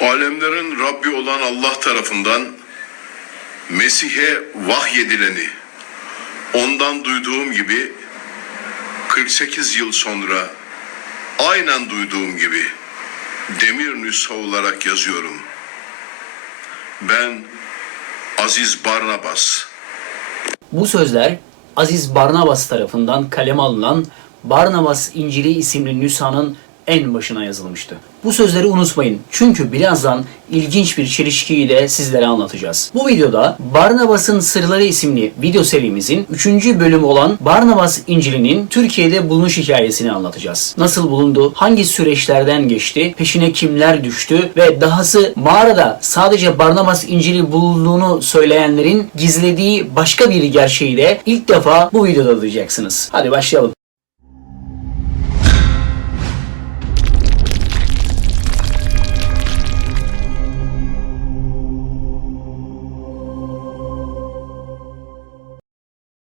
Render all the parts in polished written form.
Alemlerin Rabbi olan Allah tarafından Mesih'e vahyedileni ondan duyduğum gibi 48 yıl sonra aynen duyduğum gibi demir nüsha olarak yazıyorum. Ben Aziz Barnabas. Bu sözler Aziz Barnabas tarafından kaleme alınan Barnabas İncili isimli nüshanın en başına yazılmıştı. Bu sözleri unutmayın çünkü birazdan ilginç bir çelişkiyi de sizlere anlatacağız. Bu videoda Barnabas'ın Sırları isimli video serimizin 3. bölümü olan Barnabas İncili'nin Türkiye'de bulunuş hikayesini anlatacağız. Nasıl bulundu, hangi süreçlerden geçti, peşine kimler düştü ve dahası mağarada sadece Barnabas İncili bulunduğunu söyleyenlerin gizlediği başka bir gerçeği de ilk defa bu videoda duyacaksınız. Hadi başlayalım.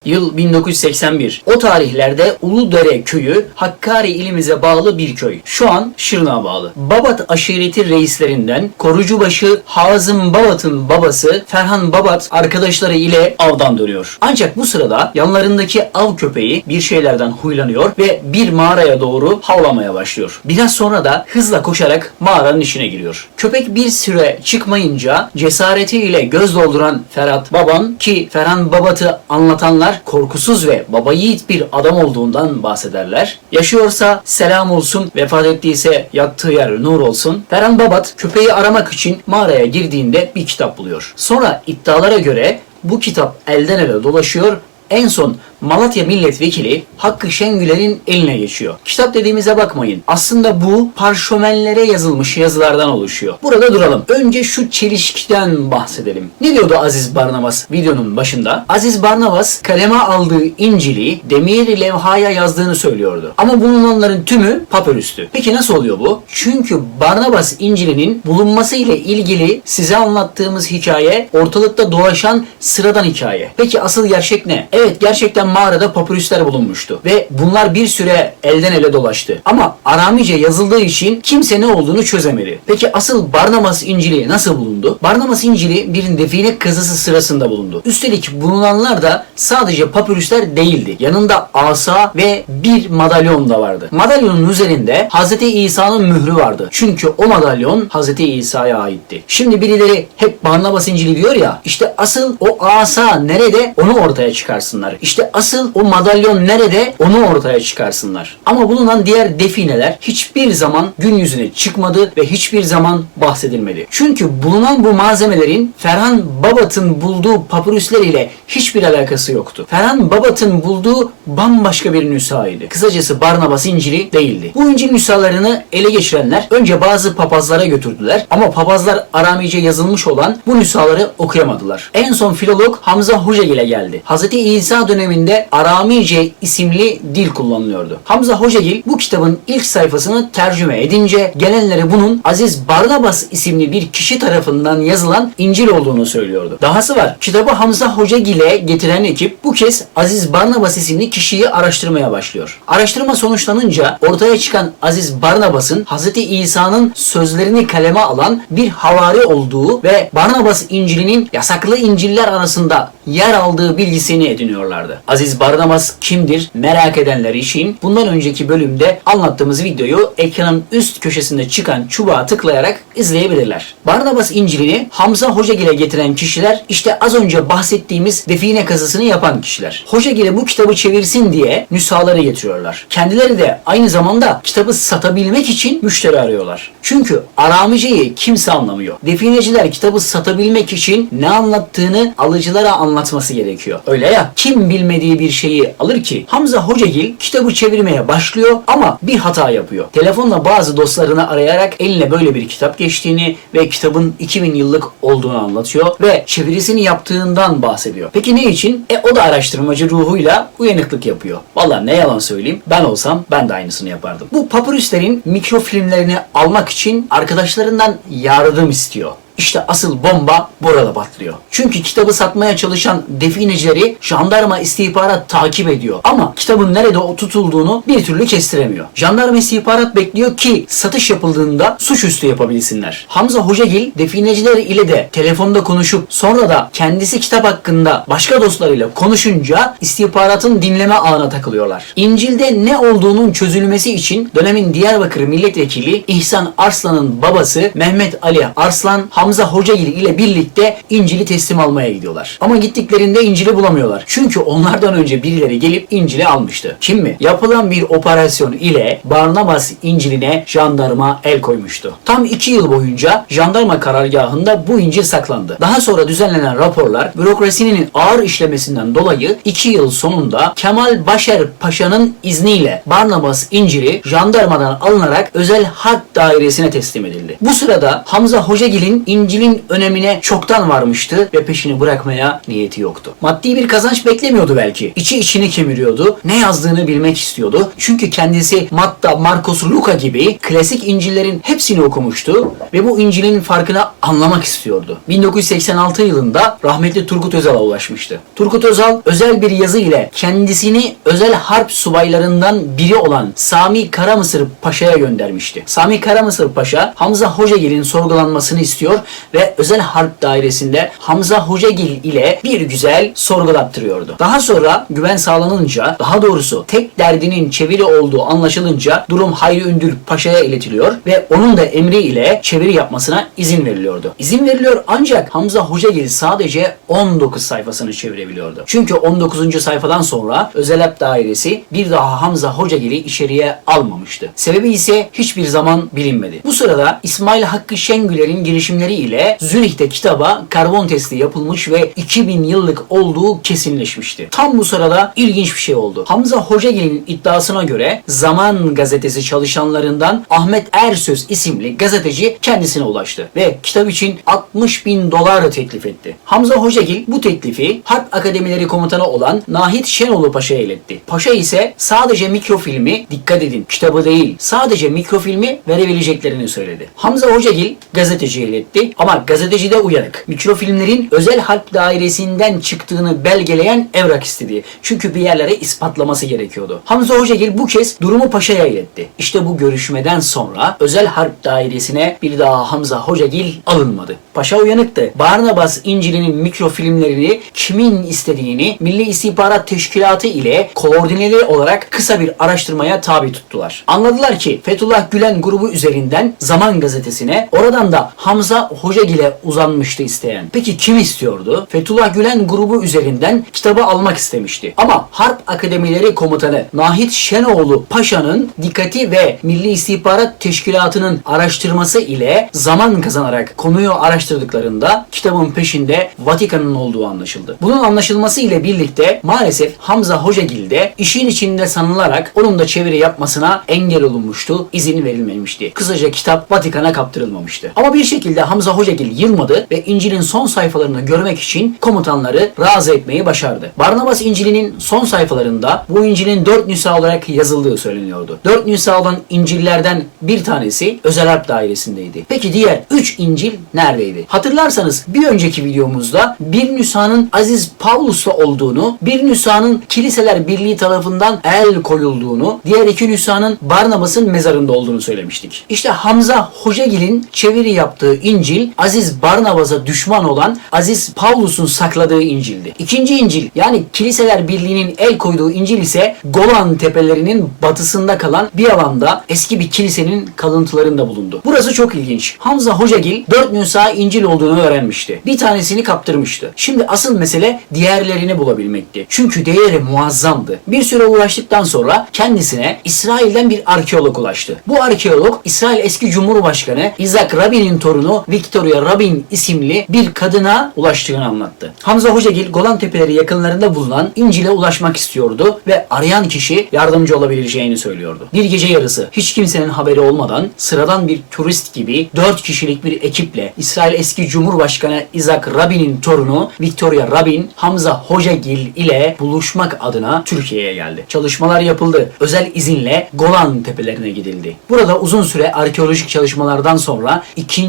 Yıl 1981. O tarihlerde Uludere köyü Hakkari ilimize bağlı bir köy. Şu an Şırnak'a bağlı. Babat aşireti reislerinden korucubaşı Hazım Babat'ın babası Ferhan Babat arkadaşları ile avdan dönüyor. Ancak bu sırada yanlarındaki av köpeği bir şeylerden huylanıyor ve bir mağaraya doğru havlamaya başlıyor. Biraz sonra da hızla koşarak mağaranın içine giriyor. Köpek bir süre çıkmayınca cesaretiyle göz dolduran Ferhat Baban, ki Ferhan Babat'ı anlatanlar korkusuz ve baba yiğit bir adam olduğundan bahsederler. Yaşıyorsa selam olsun, vefat ettiyse yattığı yer nur olsun. Ferhan Babat köpeği aramak için mağaraya girdiğinde bir kitap buluyor. Sonra iddialara göre bu kitap elden ele dolaşıyor. En son Malatya Milletvekili Hakkı Şengüler'in eline geçiyor. Kitap dediğimize bakmayın. Aslında bu parşömenlere yazılmış yazılardan oluşuyor. Burada duralım. Önce şu çelişkiden bahsedelim. Ne diyordu Aziz Barnabas videonun başında? Aziz Barnabas kaleme aldığı İncil'i demir levhaya yazdığını söylüyordu. Ama bulunanların tümü papyrüstü. Peki nasıl oluyor bu? Çünkü Barnabas İncil'inin bulunması ile ilgili size anlattığımız hikaye ortalıkta dolaşan sıradan hikaye. Peki asıl gerçek ne? Evet, gerçekten mağarada papyrüsler bulunmuştu ve bunlar bir süre elden ele dolaştı. Ama Aramice yazıldığı için kimse ne olduğunu çözemedi. Peki asıl Barnabas İncili nasıl bulundu? Barnabas İncili bir define kazısı sırasında bulundu. Üstelik bulunanlar da sadece papyrüsler değildi. Yanında asa ve bir madalyon da vardı. Madalyonun üzerinde Hz. İsa'nın mührü vardı. Çünkü o madalyon Hz. İsa'ya aitti. Şimdi birileri hep Barnabas İncili diyor ya, işte asıl o asa nerede onu ortaya çıkarsınlar. İşte asıl o madalyon nerede onu ortaya çıkarsınlar. Ama bulunan diğer defineler hiçbir zaman gün yüzüne çıkmadı ve hiçbir zaman bahsedilmedi. Çünkü bulunan bu malzemelerin Ferhan Babat'ın bulduğu papyrüsler ile hiçbir alakası yoktu. Ferhan Babat'ın bulduğu bambaşka bir nüshaydı. Kısacası Barnabas İncili değildi. Bu İncil nüshalarını ele geçirenler önce bazı papazlara götürdüler ama papazlar Aramice yazılmış olan bu nüshaları okuyamadılar. En son filolog Hamza Hocagil'e geldi. Hz. İsa döneminde Aramice isimli dil kullanılıyordu. Hamza Hocagil bu kitabın ilk sayfasını tercüme edince gelenlere bunun Aziz Barnabas isimli bir kişi tarafından yazılan İncil olduğunu söylüyordu. Dahası var. Kitabı Hamza Hocagil'e getiren ekip bu kez Aziz Barnabas isimli kişiyi araştırmaya başlıyor. Araştırma sonuçlanınca ortaya çıkan Aziz Barnabas'ın Hz. İsa'nın sözlerini kaleme alan bir havari olduğu ve Barnabas İncil'inin yasaklı İncil'ler arasında yer aldığı bilgisini ediniyorlardı. Aziz Barnabas kimdir merak edenler için bundan önceki bölümde anlattığımız videoyu ekranın üst köşesinde çıkan çubuğa tıklayarak izleyebilirler. Barnabas İncil'ini Hamza Hocagil'e getiren kişiler işte az önce bahsettiğimiz define kazısını yapan kişiler. Hocagil'e bu kitabı çevirsin diye nüshaları getiriyorlar. Kendileri de aynı zamanda kitabı satabilmek için müşteri arıyorlar. Çünkü Aramice'yi kimse anlamıyor. Defineciler kitabı satabilmek için ne anlattığını alıcılara anlatması gerekiyor. Öyle ya, kim bilmediği bir şeyi alır ki? Hamza Hocagil kitabı çevirmeye başlıyor ama bir hata yapıyor. Telefonla bazı dostlarını arayarak eline böyle bir kitap geçtiğini ve kitabın 2000 yıllık olduğunu anlatıyor ve çevirisini yaptığından bahsediyor. Peki ne için? O da araştırmacı ruhuyla uyanıklık yapıyor. Vallahi ne yalan söyleyeyim, ben olsam ben de aynısını yapardım. Bu papyrüslerin mikrofilmlerini almak için arkadaşlarından yardım istiyor. İşte asıl bomba burada patlıyor. Çünkü kitabı satmaya çalışan definecileri jandarma istihbarat takip ediyor. Ama kitabın nerede tutulduğunu bir türlü kestiremiyor. Jandarma istihbarat bekliyor ki satış yapıldığında suçüstü yapabilsinler. Hamza Hocagil defineciler ile de telefonda konuşup sonra da kendisi kitap hakkında başka dostlarıyla konuşunca istihbaratın dinleme ağına takılıyorlar. İncil'de ne olduğunun çözülmesi için dönemin Diyarbakır milletvekili İhsan Arslan'ın babası Mehmet Ali Arslan Hamza Hocagil ile birlikte İncil'i teslim almaya gidiyorlar. Ama gittiklerinde İncil'i bulamıyorlar. Çünkü onlardan önce birileri gelip İncil'i almıştı. Kim mi? Yapılan bir operasyon ile Barnabas İncil'ine jandarma el koymuştu. Tam 2 yıl boyunca jandarma karargahında bu İncil saklandı. Daha sonra düzenlenen raporlar bürokrasinin ağır işlemesinden dolayı 2 yıl sonunda Kemal Başer Paşa'nın izniyle Barnabas İncil'i jandarmadan alınarak özel harp dairesine teslim edildi. Bu sırada Hamza Hocagil'in İncil'in önemine çoktan varmıştı ve peşini bırakmaya niyeti yoktu. Maddi bir kazanç beklemiyordu belki. İçi içini kemiriyordu. Ne yazdığını bilmek istiyordu. Çünkü kendisi Matta, Markos, Luka gibi klasik İncil'lerin hepsini okumuştu ve bu İncil'in farkını anlamak istiyordu. 1986 yılında rahmetli Turgut Özal'a ulaşmıştı. Turgut Özal özel bir yazı ile kendisini özel harp subaylarından biri olan Sami Karamısır Paşa'ya göndermişti. Sami Karamısır Paşa Hamza Hocagil'in sorgulanmasını istiyor ve özel harp dairesinde Hamza Hocagil ile bir güzel sorgulattırıyordu. Daha sonra güven sağlanınca, daha doğrusu tek derdinin çeviri olduğu anlaşılınca durum Hayri Ündül Paşa'ya iletiliyor ve onun da emri ile çeviri yapmasına izin veriliyordu. İzin veriliyor ancak Hamza Hocagil sadece 19 sayfasını çevirebiliyordu. Çünkü 19. sayfadan sonra özel harp dairesi bir daha Hamza Hocagil'i içeriye almamıştı. Sebebi ise hiçbir zaman bilinmedi. Bu sırada İsmail Hakkı Şengüler'in girişimleri ile Zürih'te kitaba karbon testi yapılmış ve 2000 yıllık olduğu kesinleşmişti. Tam bu sırada ilginç bir şey oldu. Hamza Hocagil'in iddiasına göre Zaman gazetesi çalışanlarından Ahmet Ersöz isimli gazeteci kendisine ulaştı ve kitap için 60.000 dolar teklif etti. Hamza Hocagil bu teklifi Harp Akademileri Komutanı olan Nahit Şenoğlu Paşa'ya iletti. Paşa ise sadece mikrofilmi, dikkat edin kitabı değil, sadece mikrofilmi verebileceklerini söyledi. Hamza Hocagil gazeteciye iletti ama gazeteci de uyanık. Mikrofilmlerin özel harp dairesinden çıktığını belgeleyen evrak istedi. Çünkü bir yerlere ispatlaması gerekiyordu. Hamza Hocagil bu kez durumu Paşa'ya iletti. İşte bu görüşmeden sonra özel harp dairesine bir daha Hamza Hocagil alınmadı. Paşa uyanıktı. Barnabas İncil'inin mikrofilmlerini kimin istediğini Milli İstihbarat Teşkilatı ile koordineli olarak kısa bir araştırmaya tabi tuttular. Anladılar ki Fethullah Gülen grubu üzerinden Zaman gazetesine, oradan da Hamza Hocagil'e uzanmıştı isteyen. Peki kim istiyordu? Fethullah Gülen grubu üzerinden kitabı almak istemişti. Ama Harp Akademileri Komutanı Nahit Şenoğlu Paşa'nın dikkati ve Milli İstihbarat Teşkilatı'nın araştırması ile zaman kazanarak konuyu araştırdıklarında kitabın peşinde Vatikan'ın olduğu anlaşıldı. Bunun anlaşılması ile birlikte maalesef Hamza Hocagil de işin içinde sanılarak onun da çeviri yapmasına engel olunmuştu, izin verilmemişti. Kısaca kitap Vatikan'a kaptırılmamıştı. Ama bir şekilde Hamza Hocagil yılmadı ve İncil'in son sayfalarını görmek için komutanları razı etmeyi başardı. Barnabas İncil'inin son sayfalarında bu İncil'in 4 nüsha olarak yazıldığı söyleniyordu. 4 nüsha olan İncil'lerden bir tanesi özel harp dairesindeydi. Peki diğer 3 İncil neredeydi? Hatırlarsanız bir önceki videomuzda bir nüshanın Aziz Pavlus'ta olduğunu, bir nüshanın Kiliseler Birliği tarafından el koyulduğunu, diğer 2 nüshanın Barnabas'ın mezarında olduğunu söylemiştik. İşte Hamza Hocagil'in çeviri yaptığı İncil, Aziz Barnabas'a düşman olan Aziz Pavlus'un sakladığı İncil'di. İkinci İncil, yani Kiliseler Birliği'nin el koyduğu İncil ise Golan Tepelerinin batısında kalan bir alanda eski bir kilisenin kalıntılarında bulundu. Burası çok ilginç. Hamza Hocagil 4 nüsha İncil olduğunu öğrenmişti. Bir tanesini kaptırmıştı. Şimdi asıl mesele diğerlerini bulabilmekti. Çünkü değeri muazzamdı. Bir süre uğraştıktan sonra kendisine İsrail'den bir arkeolog ulaştı. Bu arkeolog İsrail eski Cumhurbaşkanı Isaac Rabin'in torunu Victoria Rabin isimli bir kadına ulaştığını anlattı. Hamza Hocagil Golan Tepeleri yakınlarında bulunan İncil'e ulaşmak istiyordu ve arayan kişi yardımcı olabileceğini söylüyordu. Bir gece yarısı hiç kimsenin haberi olmadan sıradan bir turist gibi 4 kişilik bir ekiple İsrail eski Cumhurbaşkanı Isaac Rabin'in torunu Victoria Rabin, Hamza Hocagil ile buluşmak adına Türkiye'ye geldi. Çalışmalar yapıldı. Özel izinle Golan Tepelerine gidildi. Burada uzun süre arkeolojik çalışmalardan sonra 2.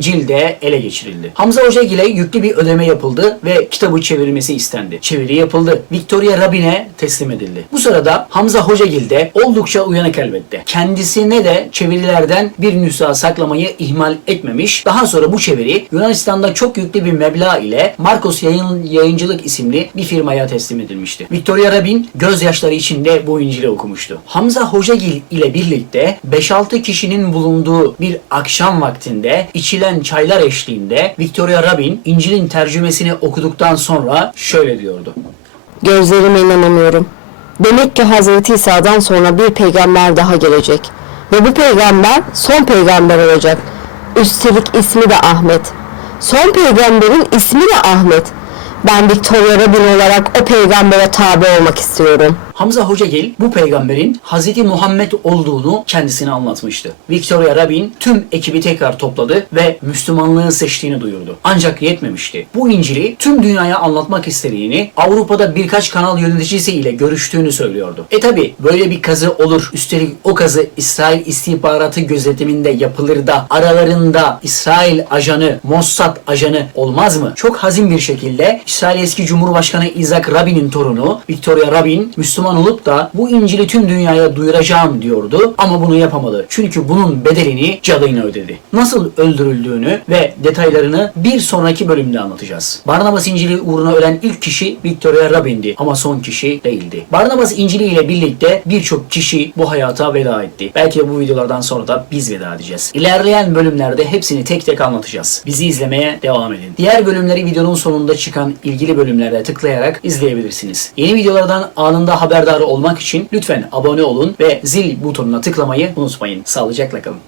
İncil de ele geçirildi. Hamza Hocagil'e yüklü bir ödeme yapıldı ve kitabı çevirmesi istendi. Çeviri yapıldı. Victoria Rabin'e teslim edildi. Bu sırada Hamza Hocagil de oldukça uyanık elbette. Kendisine de çevirilerden bir nüsha saklamayı ihmal etmemiş. Daha sonra bu çeviri Yunanistan'da çok yüklü bir meblağ ile Markos Yayıncılık isimli bir firmaya teslim edilmişti. Victoria Rabin gözyaşları içinde bu İncil'i okumuştu. Hamza Hocagil ile birlikte 5-6 kişinin bulunduğu bir akşam vaktinde içilen çaylar eşliğinde Victoria Rabin İncil'in tercümesini okuduktan sonra şöyle diyordu. Gözlerime inanamıyorum. Demek ki Hazreti İsa'dan sonra bir peygamber daha gelecek. Ve bu peygamber son peygamber olacak. Üstelik ismi de Ahmet. Son peygamberin ismi de Ahmet. Ben Victoria Rabin olarak o peygambere tabi olmak istiyorum. Hamza Hocagil bu peygamberin Hz. Muhammed olduğunu kendisine anlatmıştı. Victoria Rabin tüm ekibi tekrar topladı ve Müslümanlığı seçtiğini duyurdu. Ancak yetmemişti. Bu İncil'i tüm dünyaya anlatmak istediğini, Avrupa'da birkaç kanal yöneticisi ile görüştüğünü söylüyordu. Tabi böyle bir kazı olur. Üstelik o kazı İsrail istihbaratı gözetiminde yapılır da aralarında İsrail ajanı, Mossad ajanı olmaz mı? Çok hazin bir şekilde İsrail eski Cumhurbaşkanı Isaac Rabin'in torunu Victoria Rabin Müslüman olup da bu İncil'i tüm dünyaya duyuracağım diyordu ama bunu yapamadı. Çünkü bunun bedelini cadıyla ödedi. Nasıl öldürüldüğünü ve detaylarını bir sonraki bölümde anlatacağız. Barnabas İncil'i uğruna ölen ilk kişi Victoria Rabin'di ama son kişi değildi. Barnabas İncil'i ile birlikte birçok kişi bu hayata veda etti. Belki de bu videolardan sonra da biz veda edeceğiz. İlerleyen bölümlerde hepsini tek tek anlatacağız. Bizi izlemeye devam edin. Diğer bölümleri videonun sonunda çıkan ilgili bölümlerde tıklayarak izleyebilirsiniz. Yeni videolardan anında haberdar olmak için lütfen abone olun ve zil butonuna tıklamayı unutmayın. Sağlıcakla kalın.